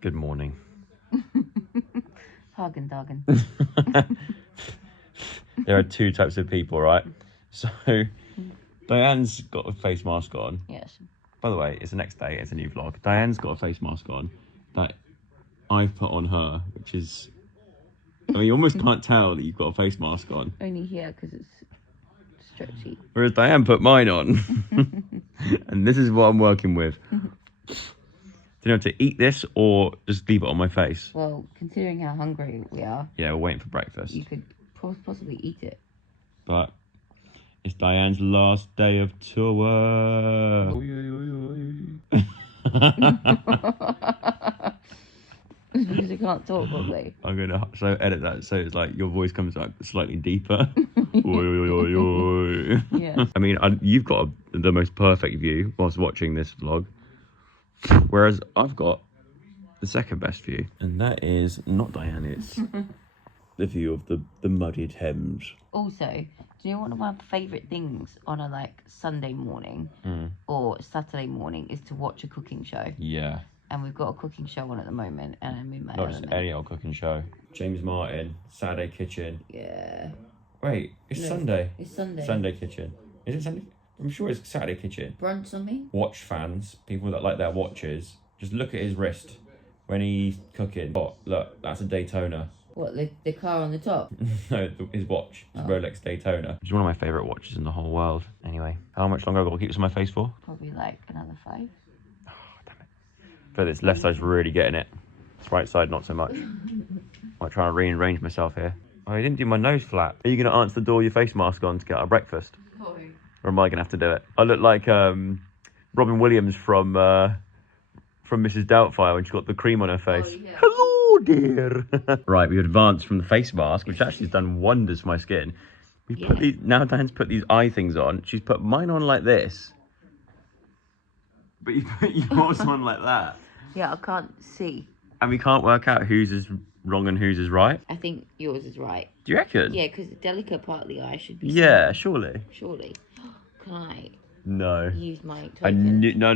Good morning. Hagen Dagen. There are two types of people, right? So, Diane's got a face mask on. Yes. By the way, it's the next day, it's a new vlog. Diane's got a face mask on that I've put on her, which is... I mean, you almost can't tell that you've got a face mask on. Only here because it's stretchy. Whereas Dianne put mine on. And this is what I'm working with. Do you know, to eat this or just leave it on my face? Well, considering how hungry we are... Yeah, we're waiting for breakfast. You could possibly eat it. But it's Diane's last day of tour. Because you can't talk properly. I'm gonna edit that so it's like your voice comes out slightly deeper. Yeah. I mean, you've got the most perfect view whilst watching this vlog, whereas I've got the second best view, and that is not Dianne. It's the view of the muddy Thames. Also, do you know one of my favourite things on a Sunday morning or Saturday morning is to watch a cooking show? Yeah. And we've got a cooking show on at the moment, and I'm in my Not just any old cooking show. James Martin, Saturday Kitchen. Yeah. Wait, it's Sunday. It's Sunday. Sunday Kitchen. Is it Sunday? I'm sure it's Saturday Kitchen. Brunch something? Watch fans, people that like their watches, just look at his wrist when he's cooking. Oh, look, that's a Daytona. What, the car on the top? No, his watch. It's Rolex Daytona. It's one of my favourite watches in the whole world. Anyway, how much longer have I got to keep this on my face for? Probably another 5. But this left side's really getting it. This right side, not so much. Might try and rearrange myself here. Oh, I didn't do my nose flat. Are you going to answer the door with your face mask on to get our breakfast? No. Or am I going to have to do it? I look like Robin Williams from Mrs. Doubtfire when she's got the cream on her face. Oh, yeah. Hello, dear. Right, we've advanced from the face mask, which actually has done wonders for my skin. Put these, now Diane's put these eye things on. She's put mine on like this. But you put yours on like that. Yeah, I can't see. And we can't work out whose is wrong and whose is right? I think yours is right. Do you reckon? Yeah, because the delicate part of the eye should be... Yeah, surely. Surely. Can I No. use my token? No.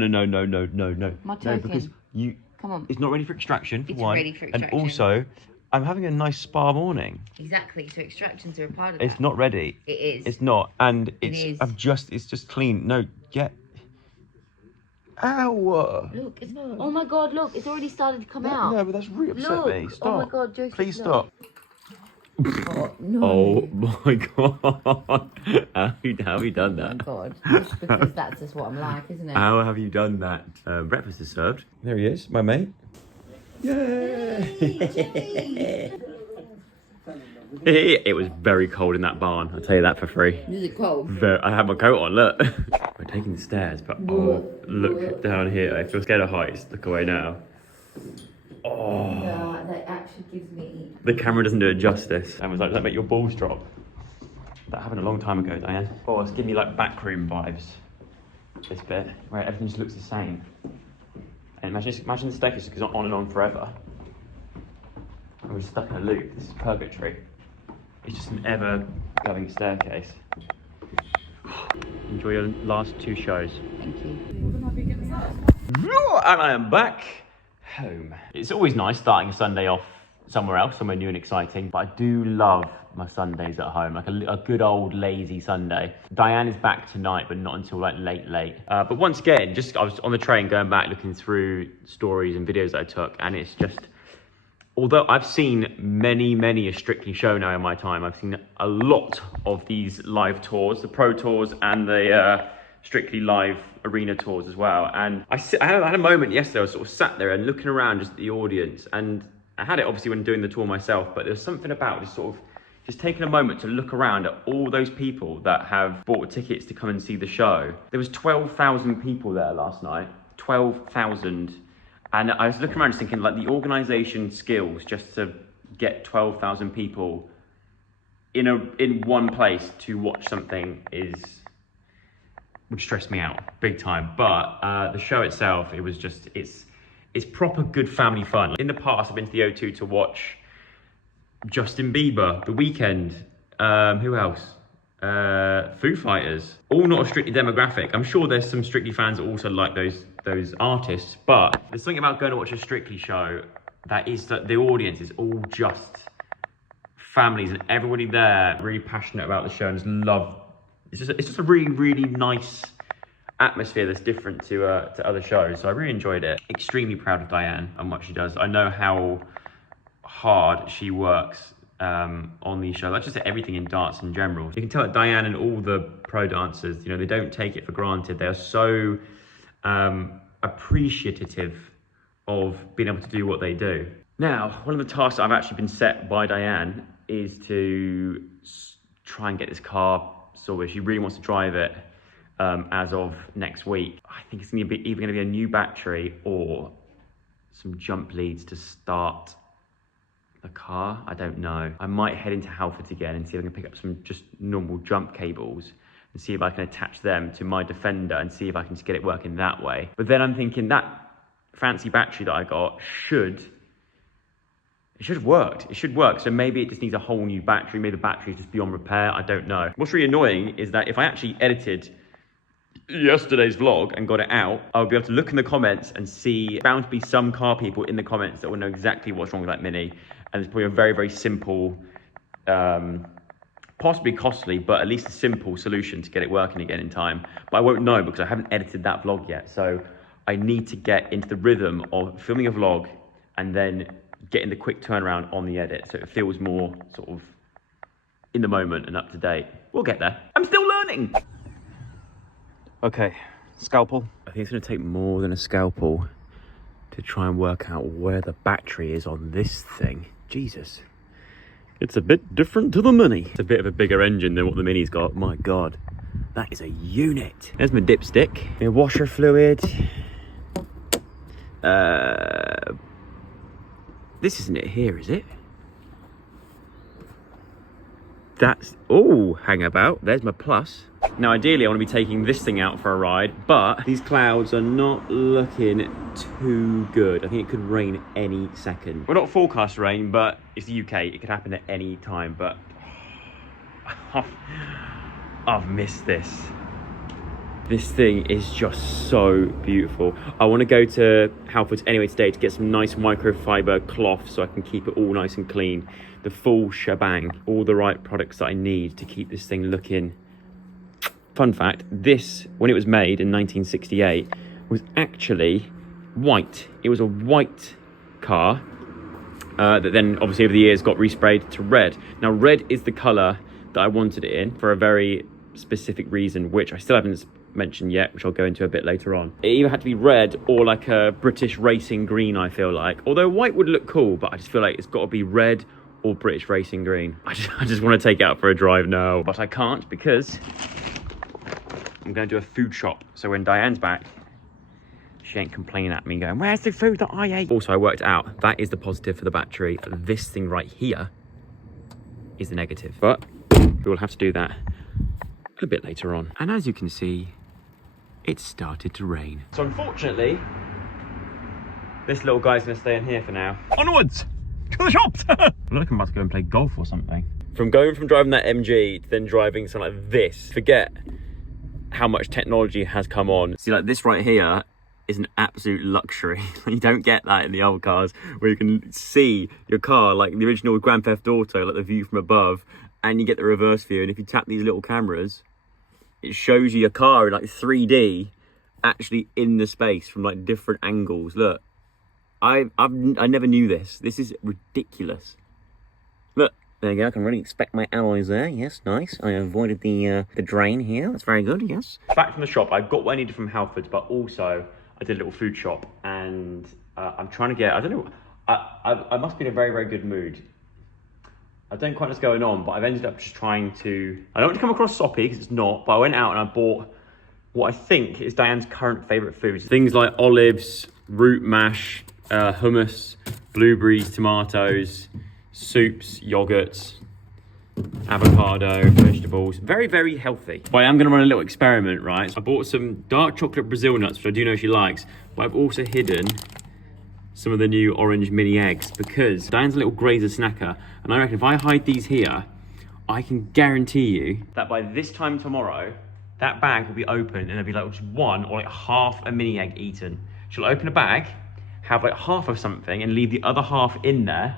My token. No, because you... Come on. It's not ready for extraction, for It's one. ready for extraction. And also, I'm having a nice spa morning. Exactly, so extractions are a part of that. It's not ready. It is. It's not. And it's... is. It's just clean. No, get... Ow! Look, it's... Oh my god, look, it's already started to come out. No, but that's really upset me. Stop. Oh my god, Joseph, Please look. stop. Oh, no. Oh my god. How have you done that? Oh my god. Just because that's just what I'm like, isn't it? How have you done that? Breakfast is served. There he is, my mate. Yay! It was very cold in that barn, I'll tell you that for free. Is it cold? I had my coat on, look. We're taking the stairs, but oh, look down here. If you're scared of heights, look away now. Oh. No, that actually gives me... The camera doesn't do it justice. And was like, does that make your balls drop? That happened a long time ago, Dianne. Oh, it's giving me backroom vibes. This bit, where everything just looks the same. And imagine the staircase goes on and on forever. And we're stuck in a loop. This is purgatory. It's just an ever-going staircase. Enjoy your last 2 shows. Thank you. And I am back home. It's always nice starting a Sunday off somewhere else, somewhere new and exciting, but I do love my Sundays at home, like a good old lazy Sunday. Dianne is back tonight, but not until late. But once again, I was on the train going back, looking through stories and videos that I took, and it's just, although I've seen many a Strictly show now in my time, I've seen a lot of these live tours, the Pro Tours and the Strictly Live arena tours as well. And I had a moment yesterday, I was sort of sat there and looking around just at the audience, and I had it obviously when doing the tour myself, but there's something about just taking a moment to look around at all those people that have bought tickets to come and see the show. There was 12,000 people there last night, 12,000. And I was looking around just thinking, the organisation skills just to get 12,000 people in one place to watch something would stress me out big time. But the show itself, it's proper good family fun. In the past, I've been to the O2 to watch Justin Bieber, The Weeknd, who else? Foo Fighters. All not a Strictly demographic. I'm sure there's some Strictly fans that also like those artists, but there's something about going to watch a Strictly show that is that the audience is all just families and everybody there really passionate about the show and just love. It's just a really, really nice atmosphere that's different to other shows. So I really enjoyed it. Extremely proud of Dianne and what she does. I know how hard she works on these shows. That's just everything in dance in general. You can tell that Dianne and all the pro dancers, you know, they don't take it for granted. They are so appreciative of being able to do what they do. Now, one of the tasks I've actually been set by Dianne is to try and get this car sorted. She really wants to drive it as of next week. I think it's either going to be a new battery or some jump leads to start the car. I don't know. I might head into Halfords again and see if I can pick up some just normal jump cables and see if I can attach them to my Defender and see if I can just get it working that way. But then I'm thinking that fancy battery that I got should have worked. It should work. So maybe it just needs a whole new battery. Maybe the battery is just beyond repair. I don't know. What's really annoying is that if I actually edited yesterday's vlog and got it out, I would be able to look in the comments and see there's bound to be some car people in the comments that will know exactly what's wrong with that Mini. And it's probably a very, very simple, possibly costly, but at least a simple solution to get it working again in time. But I won't know because I haven't edited that vlog yet. So I need to get into the rhythm of filming a vlog and then getting the quick turnaround on the edit so it feels more sort of in the moment and up to date. We'll get there. I'm still learning. Okay, scalpel. I think it's going to take more than a scalpel to try and work out where the battery is on this thing. Jesus. It's a bit different to the Mini. It's a bit of a bigger engine than what the Mini's got. My God, that is a unit. There's my dipstick. My washer fluid. This isn't it here, is it? That's, oh, hang about. There's my plus. Now, ideally, I want to be taking this thing out for a ride, but these clouds are not looking too good. I think it could rain any second. We're not forecast rain, but it's the UK. It could happen at any time, but I've missed this. This thing is just so beautiful. I want to go to Halfords anyway today to get some nice microfiber cloth so I can keep it all nice and clean. The full shebang, all the right products that I need to keep this thing looking. Fun fact, this, when it was made in 1968, was actually white. It was a white car that then obviously over the years got resprayed to red. Now red is the colour that I wanted it in for a very specific reason, which I still haven't mentioned yet, which I'll go into a bit later on. It either had to be red or like a British racing green, I feel like. Although white would look cool, but I just feel like it's got to be red or British racing green. I just want to take it out for a drive now, but I can't because I'm going to do a food shop. So when Dianne's back, she ain't complaining at me going, where's the food that I ate? Also, I worked out that is the positive for the battery. This thing right here is the negative, but we will have to do that a bit later on. And as you can see, it started to rain. So unfortunately, this little guy's gonna stay in here for now. Onwards to the shops. I look like I'm about to go and play golf or something. From driving that MG to then driving something like this, forget how much technology has come on. See, like this right here is an absolute luxury. You don't get that in the old cars where you can see your car like the original Grand Theft Auto, like the view from above, and you get the reverse view. And if you tap these little cameras, it shows you your car in like 3D, actually in the space from like different angles. Look, I never knew this. This is ridiculous. Look, there you go. I can really inspect my alloys there. Yes, nice. I avoided the drain here. That's very good. Yes. Back from the shop, I got what I needed from Halfords, but also I did a little food shop, and I'm trying to get. I don't know. I must be in a very, very good mood. I don't quite know what's going on, but I've ended up just trying to... I don't want to come across soppy, because it's not, but I went out and I bought what I think is Dianne's current favourite foods. Things like olives, root mash, hummus, blueberries, tomatoes, soups, yogurts, avocado, vegetables. Very, very healthy. But I am going to run a little experiment, right? I bought some dark chocolate Brazil nuts, which I do know she likes, but I've also hidden some of the new orange mini eggs because Dianne's a little grazer snacker, and I reckon if I hide these here, I can guarantee you that by this time tomorrow, that bag will be open and there'll be like just one or like half a mini egg eaten. She'll open a bag, have like half of something and leave the other half in there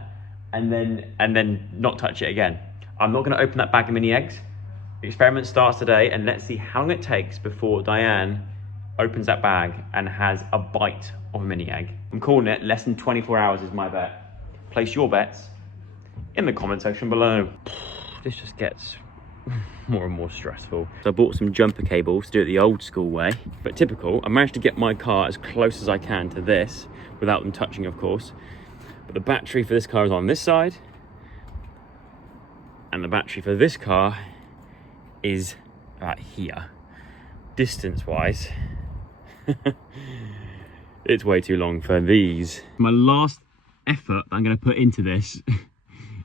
and then not touch it again. I'm not gonna open that bag of mini eggs. The experiment starts today and let's see how long it takes before Dianne opens that bag and has a bite of a mini egg. I'm calling it less than 24 hours is my bet. Place your bets in the comment section below. This just gets more and more stressful. So I bought some jumper cables to do it the old school way, but typical, I managed to get my car as close as I can to this without them touching, of course. But the battery for this car is on this side, and the battery for this car is about here. Distance-wise, it's way too long for these. My last effort I'm going to put into this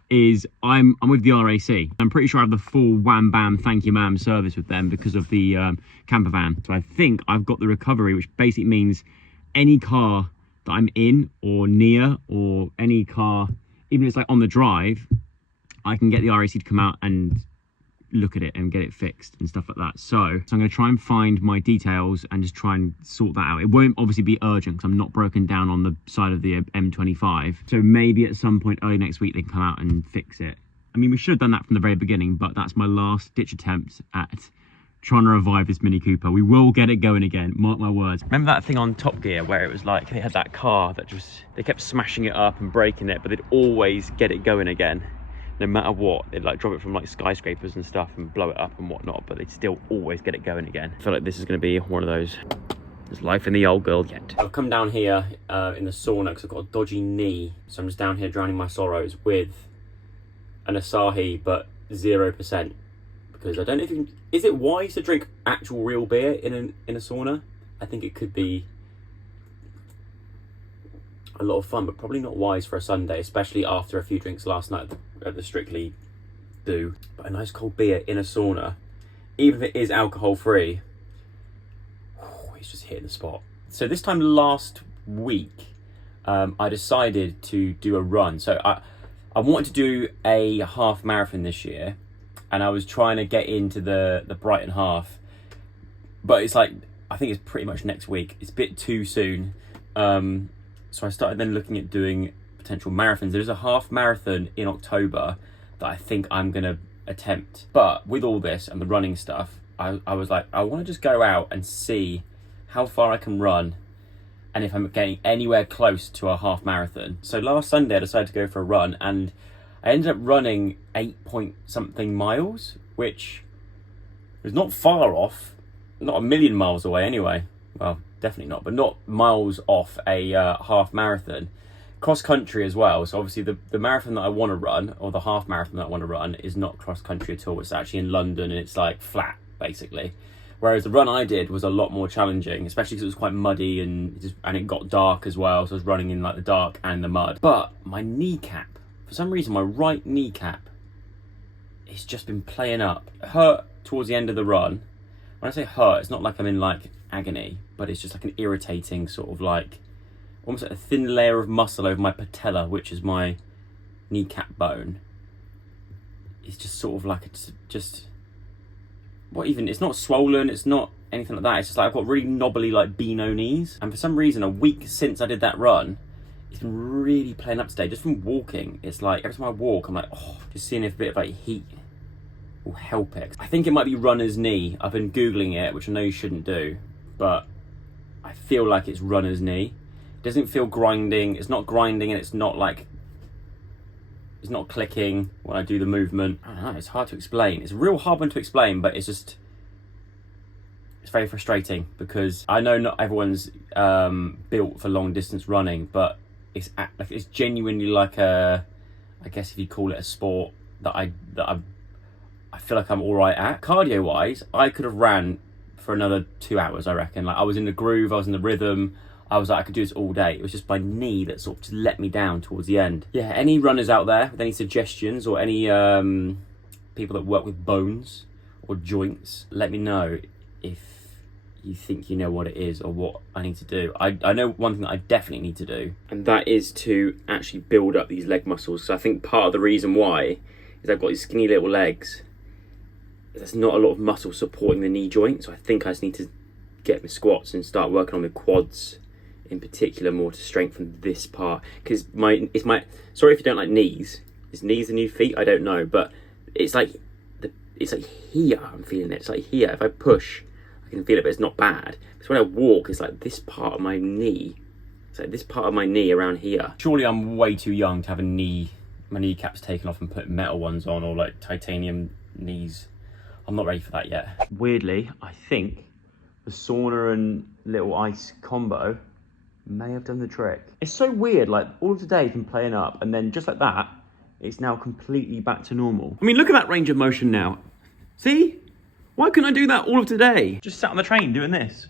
is I'm with the RAC. I'm pretty sure I have the full wham bam thank you ma'am service with them because of the camper van. So I think I've got the recovery, which basically means any car that I'm in or near, or any car, even if it's like on the drive, I can get the RAC to come out and look at it and get it fixed and stuff like that. So I'm going to try and find my details and just try and sort that out. It won't obviously be urgent because I'm not broken down on the side of the M25. So maybe at some point early next week they can come out and fix it. I mean, we should have done that from the very beginning, but that's my last ditch attempt at trying to revive this Mini Cooper. We will get it going again, mark my words. Remember that thing on Top Gear where it was like they had that car that just, they kept smashing it up and breaking it, but they'd always get it going again. No matter what, they'd like drop it from like skyscrapers and stuff and blow it up and whatnot, but they'd still always get it going again. I feel like this is going to be one of those. There's life in the old girl yet. I've come down here in the sauna because I've got a dodgy knee, so I'm just down here drowning my sorrows with an Asahi, but 0%. Because I don't know if you can, is it wise to drink actual real beer in a sauna? I think it could be a lot of fun, but probably not wise for a Sunday, especially after a few drinks last night at the Strictly do. But a nice cold beer in a sauna, even if it is alcohol free, it's just hitting the spot. So this time last week, I decided to do a run. So I wanted to do a half marathon this year, and I was trying to get into the Brighton half, but it's like, I think it's pretty much next week. It's a bit too soon. So I started then looking at doing potential marathons. There's a half marathon in October that I think I'm going to attempt. But with all this and the running stuff, I was like, I want to just go out and see how far I can run and if I'm getting anywhere close to a half marathon. So last Sunday I decided to go for a run and I ended up running 8-point-something miles, which was not far off, not a million miles away anyway. Well, definitely not, but not miles off a half marathon. Cross country as well. So obviously the marathon that I want to run, or the half marathon that I want to run, is not cross country at all. It's actually in London and it's like flat basically. Whereas the run I did was a lot more challenging, especially because it was quite muddy and it got dark as well. So I was running in like the dark and the mud. But my kneecap, for some reason, my right kneecap, it's just been playing up. It hurt towards the end of the run. When I say hurt, it's not like I'm in like agony, but it's just like an irritating sort of like, almost like a thin layer of muscle over my patella, which is my kneecap bone. It's just sort of like, it's just, what even, it's not swollen, it's not anything like that. It's just like I've got really knobbly like Beano knees. And for some reason, a week since I did that run, it's been really playing up today, just from walking. It's like, every time I walk, I'm like, oh, just seeing if a bit of like heat will help it. I think it might be runner's knee. I've been Googling it, which I know you shouldn't do, but I feel like it's runner's knee. It doesn't feel grinding. It's not grinding and it's not like, it's not clicking when I do the movement. I don't know, it's hard to explain. It's a real hard one to explain, but it's just, it's very frustrating because I know not everyone's built for long distance running, but it's genuinely like a, I guess if you call it a sport that I feel like I'm all right at. Cardio wise, I could have ran for another 2 hours, I reckon. Like I was in the groove, I was in the rhythm. I was like, I could do this all day. It was just my knee that sort of just let me down towards the end. Yeah, any runners out there with any suggestions or any people that work with bones or joints, let me know if you think you know what it is or what I need to do. I know one thing that I definitely need to do, and that is to actually build up these leg muscles. So I think part of the reason why is I've got these skinny little legs. There's not a lot of muscle supporting the knee joint, so I think I just need to get my squats and start working on the quads in particular more to strengthen this part. Because sorry if you don't like knees. Is knees the new feet? I don't know, but it's like here I'm feeling it. It's like here. If I push, I can feel it, but it's not bad. Because when I walk, it's like this part of my knee. It's like this part of my knee around here. Surely I'm way too young to have my kneecaps taken off and put metal ones on, or like titanium knees. I'm not ready for that yet. Weirdly, I think the sauna and little ice combo may have done the trick. It's so weird, like all of today's been playing up, and then just like that, it's now completely back to normal. I mean, look at that range of motion now. See? Why couldn't I do that all of today? Just sat on the train doing this.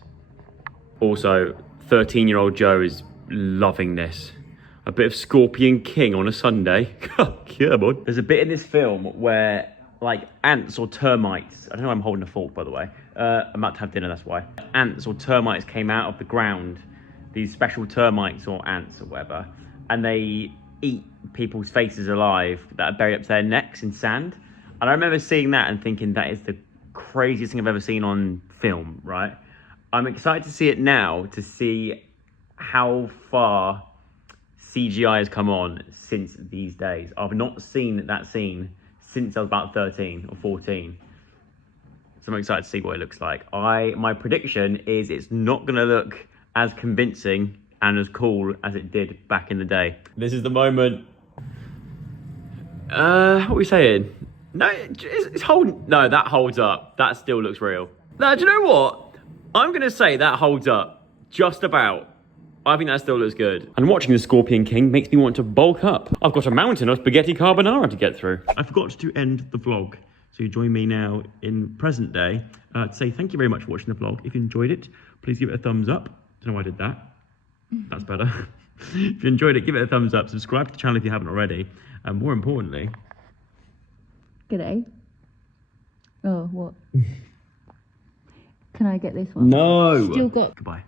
Also, 13-year-old Joe is loving this. A bit of Scorpion King on a Sunday. Yeah, bud. There's a bit in this film where like ants or termites, I don't know why I'm holding a fork, by the way. I'm about to have dinner, that's why. Ants or termites came out of the ground, these special termites or ants or whatever, and they eat people's faces alive that are buried up to their necks in sand. And I remember seeing that and thinking that is the craziest thing I've ever seen on film, right? I'm excited to see it now, to see how far CGI has come on since these days. I've not seen that scene since I was about 13 or 14. So I'm excited to see what it looks like. My prediction is it's not gonna look as convincing and as cool as it did back in the day. This is the moment. What are we saying? No, it's holding, no, that holds up. That still looks real. Now, do you know what? I'm gonna say that holds up, just about. I think that still looks good. And watching the Scorpion King makes me want to bulk up. I've got a mountain of spaghetti carbonara to get through. I forgot to end the vlog, so you join me now in present day to say thank you very much for watching the vlog. If you enjoyed it, please give it a thumbs up. Don't know why I did that. That's better. If you enjoyed it, give it a thumbs up. Subscribe to the channel if you haven't already. And more importantly... G'day. Oh, what? Can I get this one? No! Still got... Goodbye.